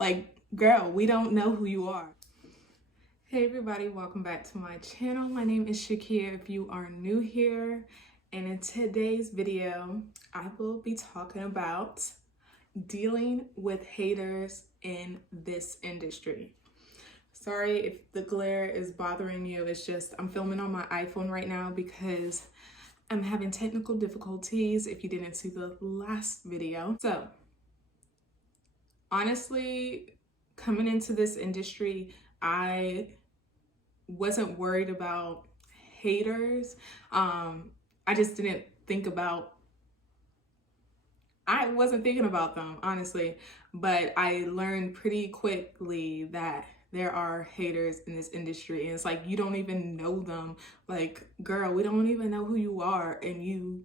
Like, girl, we don't know who you are. Hey everybody, welcome back to my channel. My name is Shakia if you are new here. And in today's video, I will be talking about dealing with haters in this industry. Sorry if the glare is bothering you. It's just I'm filming on my iPhone right now because I'm having technical difficulties if you didn't see the last video. So honestly, coming into this industry, I wasn't worried about haters. I just didn't think about, I wasn't thinking about them, honestly. But I learned pretty quickly that there are haters in this industry. And it's like, you don't even know them. Like, girl, we don't even know who you are and you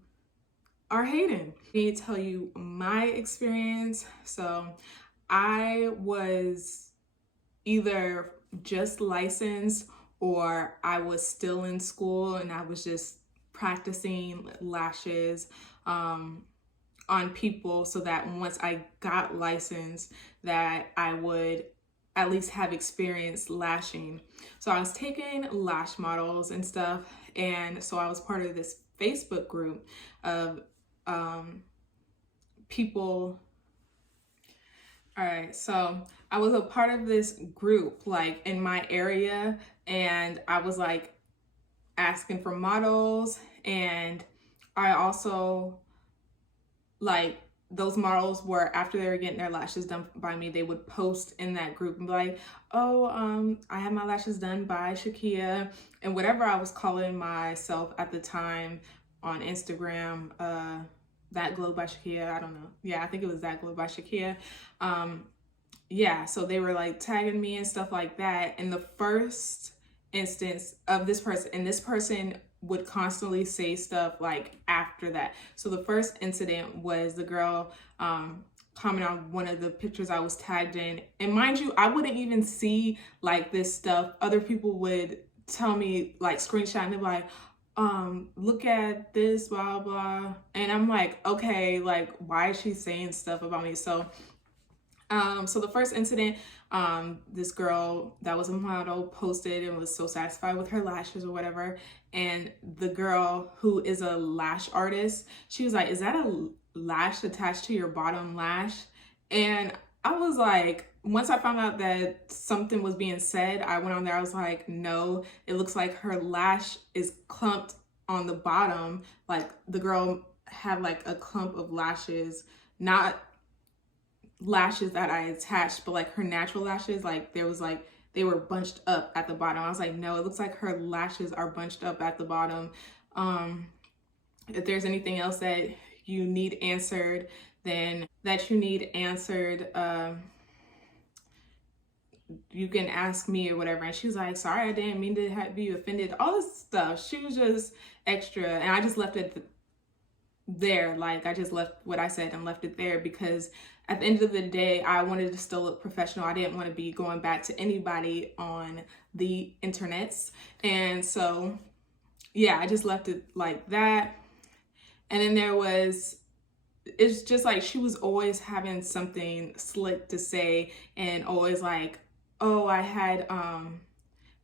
are hating. Let me tell you my experience. So I was either just licensed or I was still in school and I was just practicing lashes on people so that once I got licensed that I would at least have experience lashing. So I was taking lash models and stuff, and so I was part of this Facebook group of people. All right, so I was a part of this group like in my area, and I was like asking for models, and I also like those models were, after they were getting their lashes done by me, they would post in that group and be like, oh, I have my lashes done by Shakia, and whatever I was calling myself at the time on Instagram, That Glow by Shakia, I don't know. Yeah, I think it was That Glow by Shakia. Yeah, so they were like tagging me and stuff like that. And the first instance of this person, and this person would constantly say stuff like after that. So the first incident was the girl comment on one of the pictures I was tagged in. And mind you, I wouldn't even see like this stuff. Other people would tell me, like screenshot, and they're like, look at this, blah, blah. And I'm like, okay, like, why is she saying stuff about me? So the first incident, this girl that was a model posted and was so satisfied with her lashes or whatever. And the girl who is a lash artist, she was like, is that a lash attached to your bottom lash? And I was like, once I found out that something was being said, I went on there, I was like, no, it looks like her lash is clumped on the bottom. Like the girl had like a clump of lashes, not lashes that I attached, but like her natural lashes, like there was like, they were bunched up at the bottom. I was like, no, it looks like her lashes are bunched up at the bottom. If there's anything else that you need answered, then you can ask me or whatever. And she was like, sorry, I didn't mean to have you offended, all this stuff. She was just extra, and I just left it there. Like I just left what I said and left it there, because at the end of the day, I wanted to still look professional. I didn't want to be going back to anybody on the internets. And so, yeah, I just left it like that. And then there was, it's just like she was always having something slick to say, and always like, oh, I had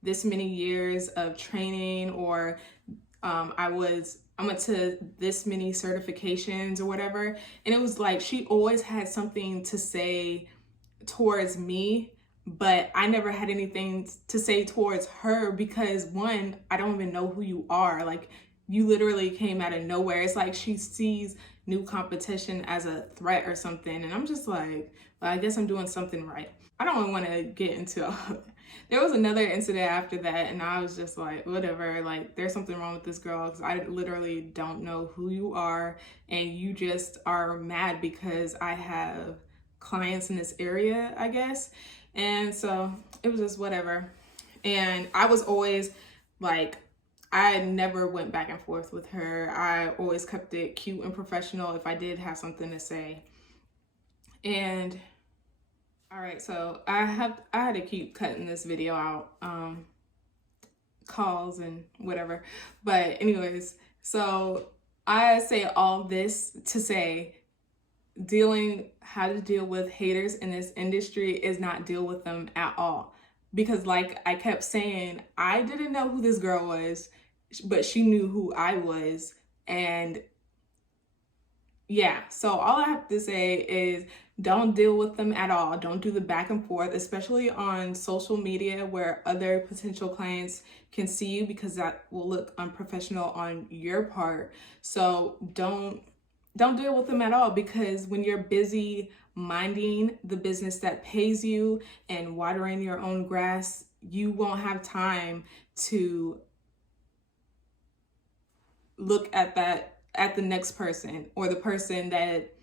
this many years of training, or I went to this many certifications or whatever. And it was like, she always had something to say towards me, but I never had anything to say towards her, because one, I don't even know who you are. Like, you literally came out of nowhere. It's like she sees new competition as a threat or something. And I'm just like, well, I guess I'm doing something right. I don't want to get into there was another incident after that, and I was just like, whatever, like there's something wrong with this girl, because I literally don't know who you are, and you just are mad because I have clients in this area, I guess. And so it was just whatever. And I was always like, I never went back and forth with her. I always kept it cute and professional if I did have something to say. And all right, so I had to keep cutting this video out, calls and whatever. But anyways, so I say all this to say how to deal with haters in this industry is not deal with them at all. Because like I kept saying, I didn't know who this girl was, but she knew who I was. And yeah, so all I have to say is don't deal with them at all. Don't do the back and forth, especially on social media where other potential clients can see you, because that will look unprofessional on your part. So don't deal with them at all, because when you're busy minding the business that pays you and watering your own grass, you won't have time to look at the next person, or the person that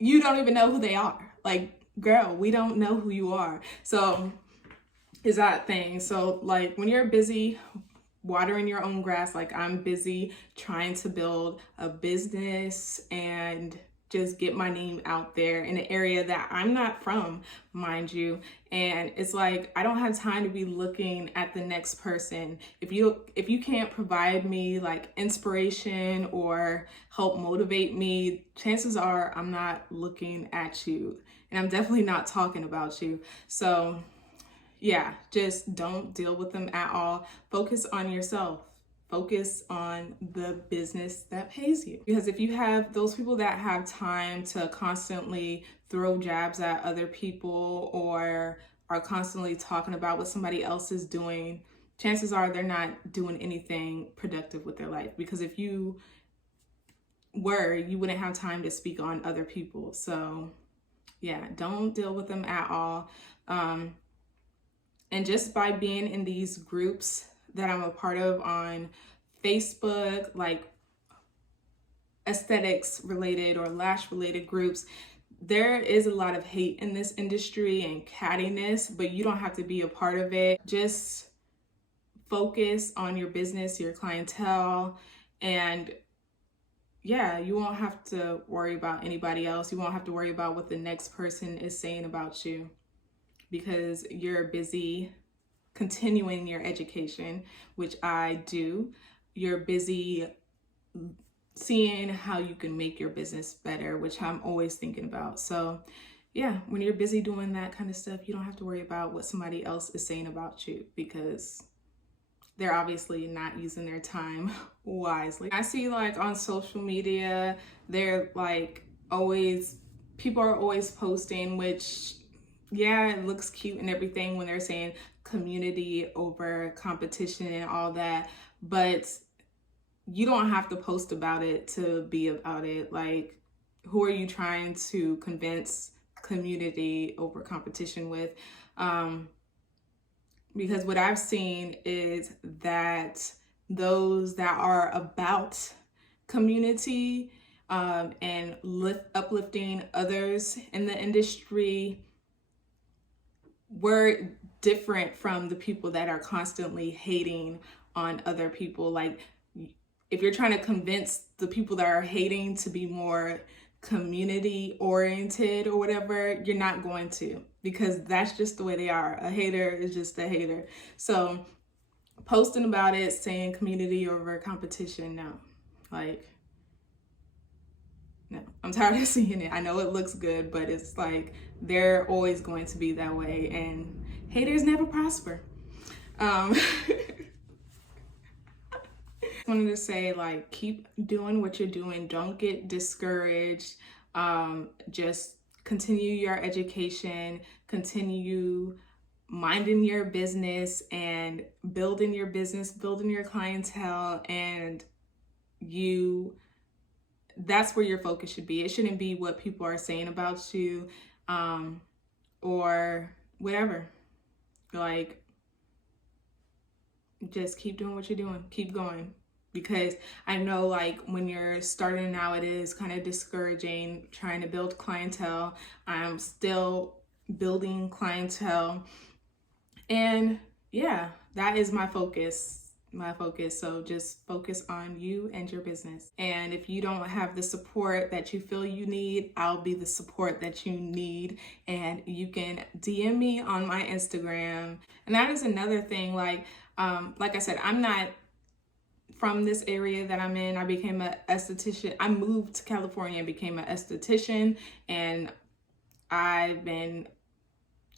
you don't even know who they are. Like, girl, we don't know who you are. So is that thing. So like when you're busy watering your own grass, like I'm busy trying to build a business and just get my name out there in an area that I'm not from, mind you. And it's like, I don't have time to be looking at the next person. If you can't provide me like inspiration or help motivate me, chances are I'm not looking at you, and I'm definitely not talking about you. So yeah, just don't deal with them at all. Focus on yourself. Focus on the business that pays you. Because if you have those people that have time to constantly throw jabs at other people, or are constantly talking about what somebody else is doing, chances are they're not doing anything productive with their life. Because if you were, you wouldn't have time to speak on other people. So yeah, don't deal with them at all. And just by being in these groups that I'm a part of on Facebook, like aesthetics related or lash related groups, there is a lot of hate in this industry and cattiness, but you don't have to be a part of it. Just focus on your business, your clientele, and yeah, you won't have to worry about anybody else. You won't have to worry about what the next person is saying about you, because you're busy continuing your education, which I do. You're busy seeing how you can make your business better, which I'm always thinking about. So yeah, when you're busy doing that kind of stuff, you don't have to worry about what somebody else is saying about you, because they're obviously not using their time wisely. I see like on social media, they're like people are always posting, which yeah, it looks cute and everything when they're saying community over competition and all that, but you don't have to post about it to be about it. Like, who are you trying to convince community over competition with? Because what I've seen is that those that are about community and uplifting others in the industry were different from the people that are constantly hating on other people. Like, if you're trying to convince the people that are hating to be more community oriented or whatever, you're not going to, because that's just the way they are. A hater is just a hater. So posting about it, saying community over competition, no. Like, no, I'm tired of seeing it. I know it looks good, but it's like they're always going to be that way, and haters never prosper. Wanted to say, like, keep doing what you're doing. Don't get discouraged. Just continue your education, continue minding your business and building your business, building your clientele, and that's where your focus should be. It shouldn't be what people are saying about you, or whatever. Like, just keep doing what you're doing. Keep going. Because I know, like, when you're starting out, it is kind of discouraging trying to build clientele. I'm still building clientele. And yeah, that is my focus. So just focus on you and your business. And if you don't have the support that you feel you need, I'll be the support that you need. And you can DM me on my Instagram. And that is another thing. Like I said, I'm not from this area that I'm in. I became an esthetician. I moved to California and became an esthetician, and I've been,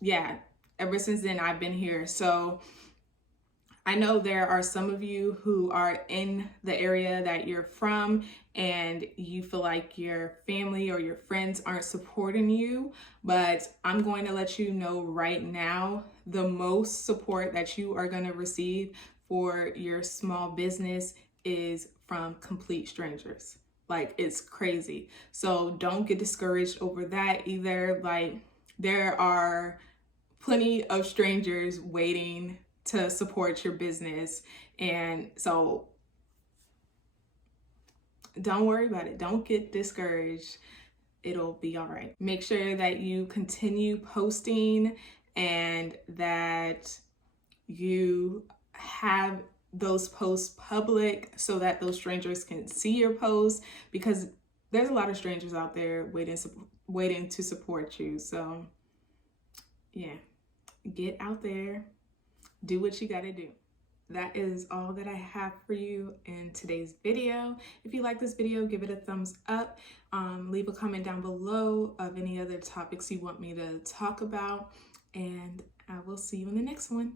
yeah, ever since then I've been here. So I know there are some of you who are in the area that you're from and you feel like your family or your friends aren't supporting you, but I'm going to let you know right now, the most support that you are going to receive for your small business is from complete strangers. Like, it's crazy. So don't get discouraged over that either. Like, there are plenty of strangers waiting to support your business. And so don't worry about it. Don't get discouraged. It'll be all right. Make sure that you continue posting and that you have those posts public so that those strangers can see your posts, because there's a lot of strangers out there waiting to support you. So yeah, get out there, do what you got to do. That is all that I have for you in today's video. If you like this video, give it a thumbs up. Leave a comment down below of any other topics you want me to talk about, and I will see you in the next one.